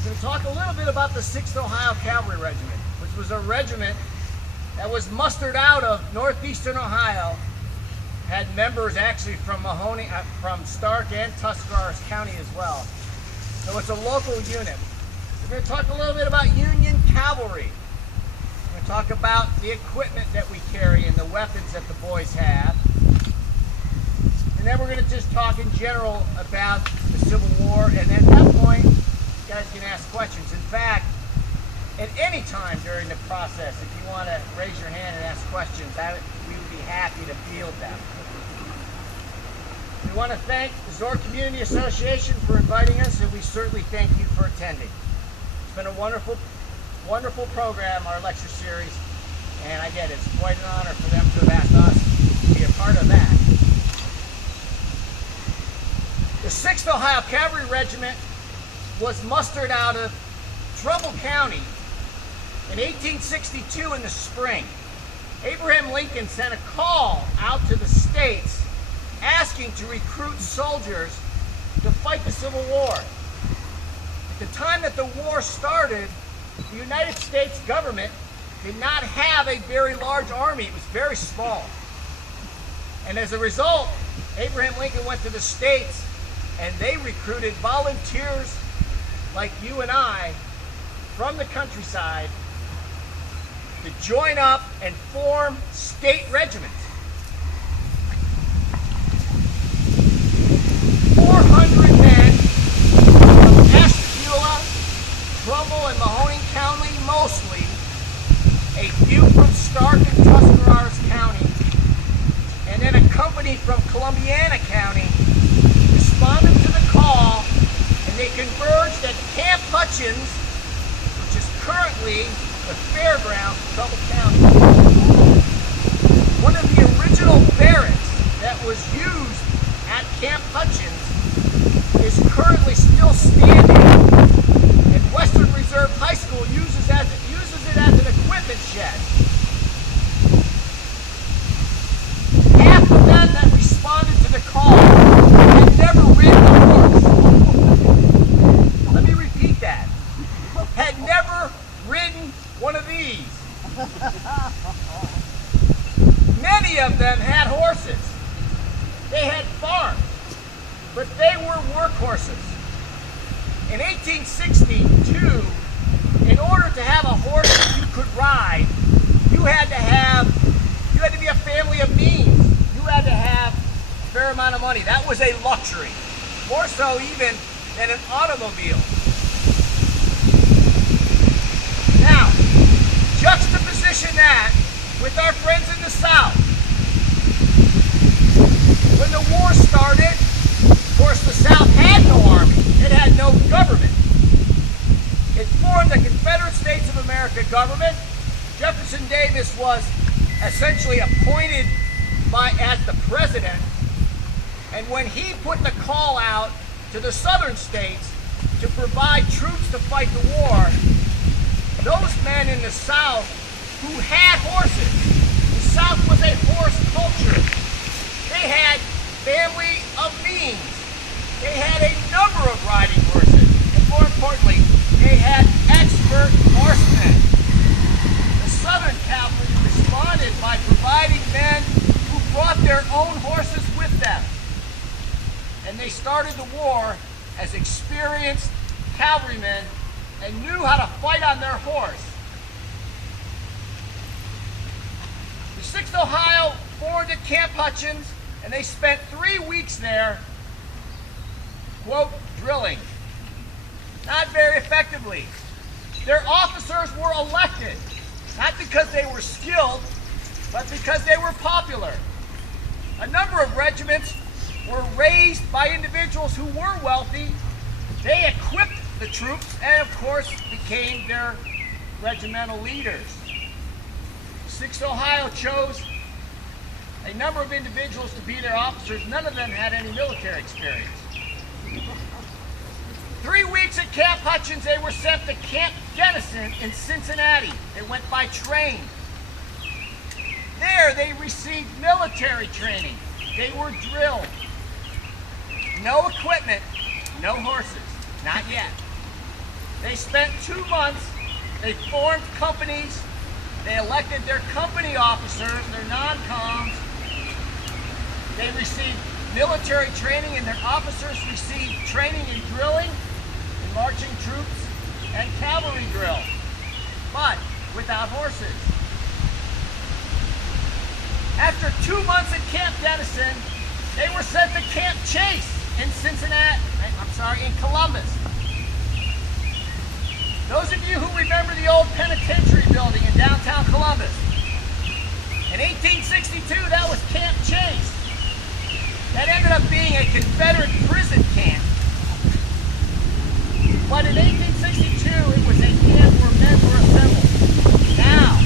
I'm going to talk a little bit about the 6th Ohio Cavalry Regiment, which was a regiment that was mustered out of northeastern Ohio, had members actually from from Stark and Tuscarawas County as well. So it's a local unit. We're going to talk a little bit about Union Cavalry. We're going to talk about the equipment that we carry and the weapons that the boys have. And then we're going to just talk in general about the Civil War, and at that point, you guys can ask questions. In fact, at any time during the process, if you want to raise your hand and ask questions, we would be happy to field them. We want to thank the Zoar Community Association for inviting us, and we certainly thank you for attending. It's been a wonderful, wonderful program, our lecture series, and again, it's quite an honor for them to have asked us to be a part of that. The 6th Ohio Cavalry Regiment was mustered out of Trumbull County in 1862 in the spring. Abraham Lincoln sent a call out to the states asking to recruit soldiers to fight the Civil War. At the time that the war started, the United States government did not have a very large army. It was very small. And as a result, Abraham Lincoln went to the states and they recruited volunteers like you and I from the countryside to join up and form state regiments. 400 men from Ashtabula, Trumbull, and Mahoning County mostly, a few from Stark and Tuscarawas County, and then a company from Columbiana County responded to the call, and they converged at Camp Hutchins, which is currently the fairgrounds of Trumbull County. One of the original barracks that was used at Camp Hutchins is currently still standing, and Western Reserve High School uses it as an equipment shed. Half the men that responded to the call had never ridden a horse. Let me repeat that. Had never ridden one of these. Many of them had horses. They had farms, but they were workhorses. In 1862, in order to have a horse that you could ride, you had to be a family of means. You had to have a fair amount of money. That was a luxury, more so even than an automobile. Now, juxtaposition that with our friends in the South. When the war started, of course, the South had no army. It had no government. It formed the Confederate States of America government. Jefferson Davis was essentially appointed as the president. And when he put the call out to the southern states to provide troops to fight the war, those men in the South who had horses, the South was a horse culture. They had family of means. They had a number of riding horses. And more importantly, they had expert horsemen. The Southern Cavalry responded by providing men who brought their own horses with them. And they started the war as experienced cavalrymen and knew how to fight on their horse. The 6th Ohio formed at Camp Hutchins, and they spent 3 weeks there, quote, drilling. Not very effectively. Their officers were elected, not because they were skilled, but because they were popular. A number of regiments were raised by individuals who were wealthy. They equipped the troops and, of course, became their regimental leaders. 6th Ohio chose a number of individuals to be their officers. None of them had any military experience. 3 weeks at Camp Hutchins, they were sent to Camp Dennison in Cincinnati. They went by train. There they received military training. They were drilled. No equipment, no horses, not yet. They spent 2 months, they formed companies, they elected their company officers, their non-coms, they received military training, and their officers received training in drilling, in marching troops, and cavalry drill, but without horses. After 2 months at Camp Dennison, they were sent to Camp Chase in Columbus. Those of you who remember the old penitentiary building in downtown Columbus, in 1862, that was Camp Chase. That ended up being a Confederate prison camp. But in 1862, it was a camp where men were assembled. Now,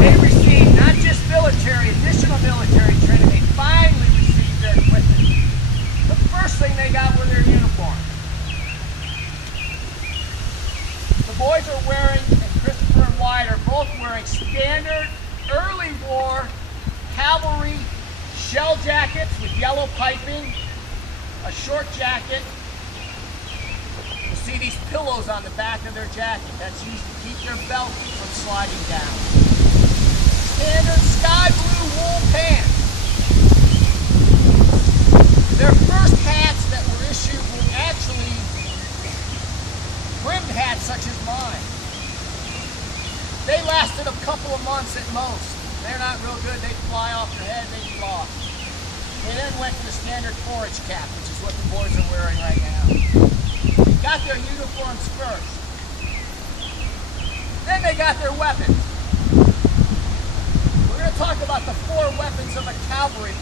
they received not just additional military training, they finally received their equipment. The first thing they got were their uniforms. The boys are wearing, and Christopher and Wyatt are both wearing standard early war cavalry shell jackets with yellow piping, a short jacket. You see these pillows on the back of their jacket. That's used to keep their belt from sliding down. Standard sky blue wool pants. Their first hats that were issued were actually brimmed hats such as mine. They lasted a couple of months at most. They're not real good. They'd fly off your head, they'd be lost. They then went to the standard forage cap, which is what the boys are wearing right now. Got their uniforms first. Then they got their weapons. We're going to talk about the 4 weapons of a cavalryman.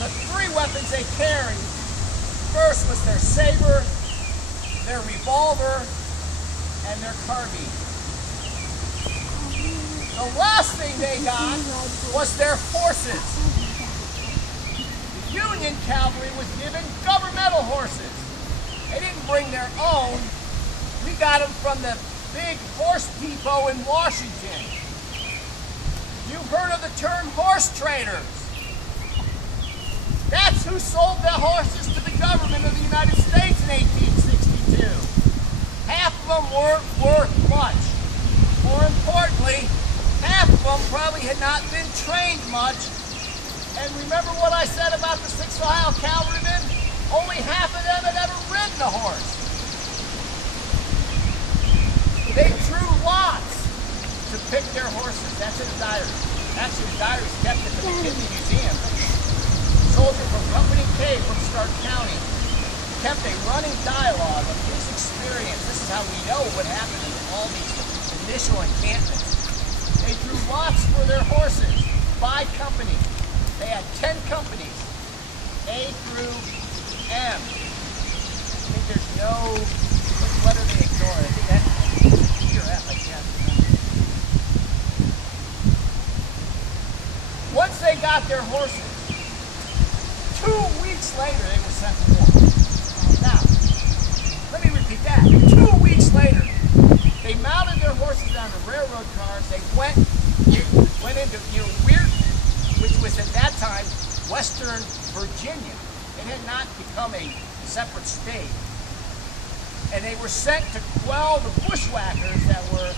The 3 weapons they carried, first was their saber, their revolver, and their carbine. The last thing they got was their horses. The Union cavalry was given governmental horses. They didn't bring their own. We got them from the big horse depot in Washington. You've heard of the term horse traders. That's who sold the horses to the government of the United States in 1862. Half of them weren't worth much. More importantly, half of them probably had not been trained much. And remember what I said about the 6th Ohio Cavalrymen? Only half of them had ever ridden a horse. They drew lots to pick their horses. That's in the diary. Actually, the diary is kept at the McKinley Museum. A soldier from Company K from Stark County kept a running dialogue of his experience. This is how we know what happened in all these initial encampments. They drew lots for their horses by company. They had 10 companies, A through M. I think there's no, what do they ignore? I think that's E or F, I can't remember. Once they got their horses, 2 weeks later they were sent to war. Now, let me repeat that. 2 weeks later, they mounted their horses on the railroad cars. They went into Weirton, which was at that time Western Virginia. It had not become a separate state. And they were sent to quell the bushwhackers that were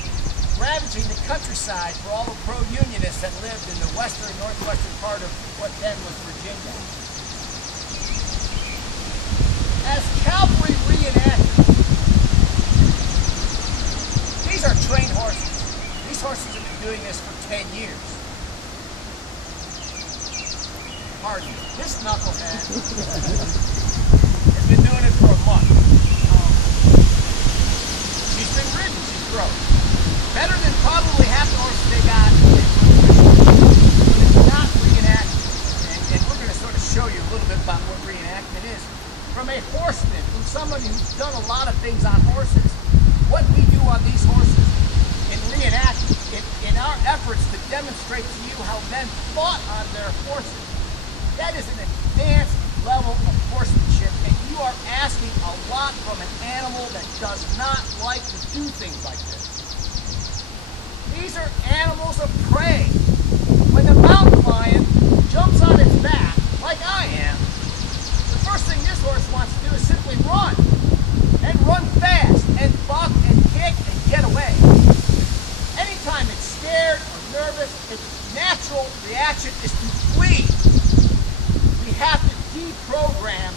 ravaging the countryside for all the pro-Unionists that lived in the western, northwestern part of what then was Virginia. As cavalry reenactors, these are trained horses. These horses have been doing this for 10 years. Pardon me. This knucklehead has been doing it for a month. She's been ridden. She's grown. Better than probably half the horses they got. But it's not reenactment. And we're going to sort of show you a little bit about what reenactment is. From a horseman, from somebody who's done a lot of things on horses, what we do on these horses in reenactment, in our efforts to demonstrate to you how men fought on their horses, that is an advanced level of horsemanship, and you are asking a lot from an animal that does not like to do things like this. These are animals of prey. When the mountain lion jumps on its back, like I am, the first thing this horse wants to do is simply run. and run fast and buck and kick and get away. Anytime it's scared or nervous, its natural reaction is to flee. We have to deprogram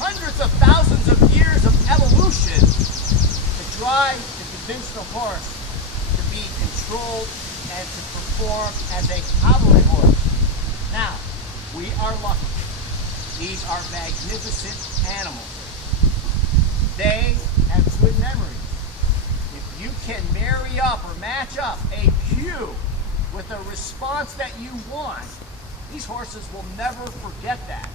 hundreds of thousands of years of evolution to try to convince the horse to be controlled and to perform as a cavalry horse. Now, we are lucky. These are magnificent animals. They have good memories. If you can marry up or match up a cue with a response that you want, these horses will never forget that.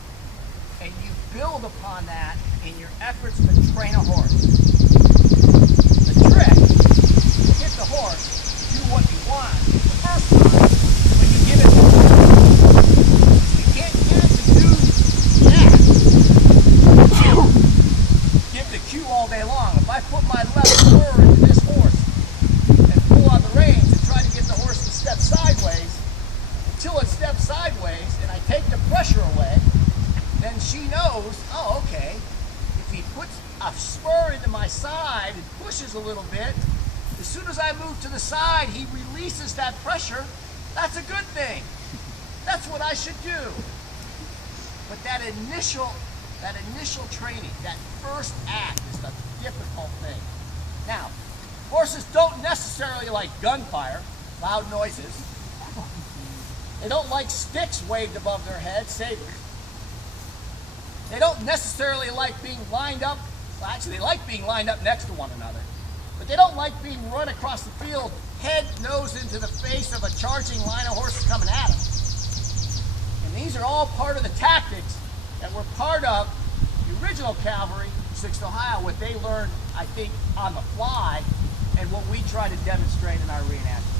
And you build upon that in your efforts to train a horse. The trick is to get the horse to do what you want the first time when you give it the cue. You can't get it to do that. Give the cue all day long. If I put my left spur into this horse and pull on the reins and try to get the horse to step sideways, until it steps sideways and I take the pressure away, then she knows, oh, okay, if he puts a spur into my side and pushes a little bit, as soon as I move to the side, he releases that pressure. That's a good thing. That's what I should do. But that initial training, that first act is the difficult thing. Now, horses don't necessarily like gunfire, loud noises. They don't like sticks waved above their heads, sabers. They don't necessarily like being lined up. Well, actually, they like being lined up next to one another. But they don't like being run across the field, head, nose into the face of a charging line of horses coming at them. And these are all part of the tactics that were part of the original cavalry, 6th Ohio, what they learned, I think, on the fly, and what we try to demonstrate in our reenactment.